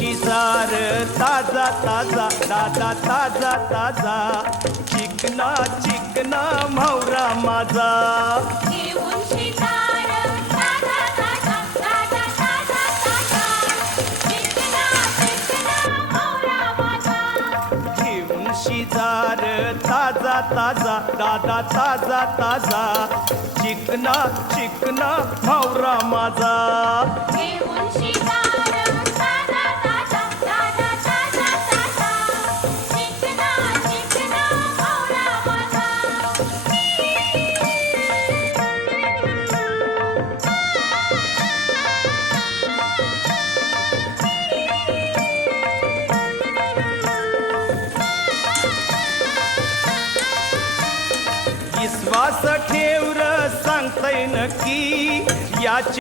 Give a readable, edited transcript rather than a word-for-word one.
शिजार ताजा ताजा दादा ताजा ताजा चिकना चिकना म्हावरा माझा घेऊन शिकार ताजा ताजा ताजा ताजा ताजा चिकना चिकना म्हावरा माझा घेऊन शिजार ताजा ताजा दादा ताजा ताजा चिकना चिकना म्हावरा माझा घेऊन शिकार ताजा ताजा ताजा ताजा ताजा चिकना चिकना म्हावरा माझा विश्वास ठेव र सांगतय नक्की याची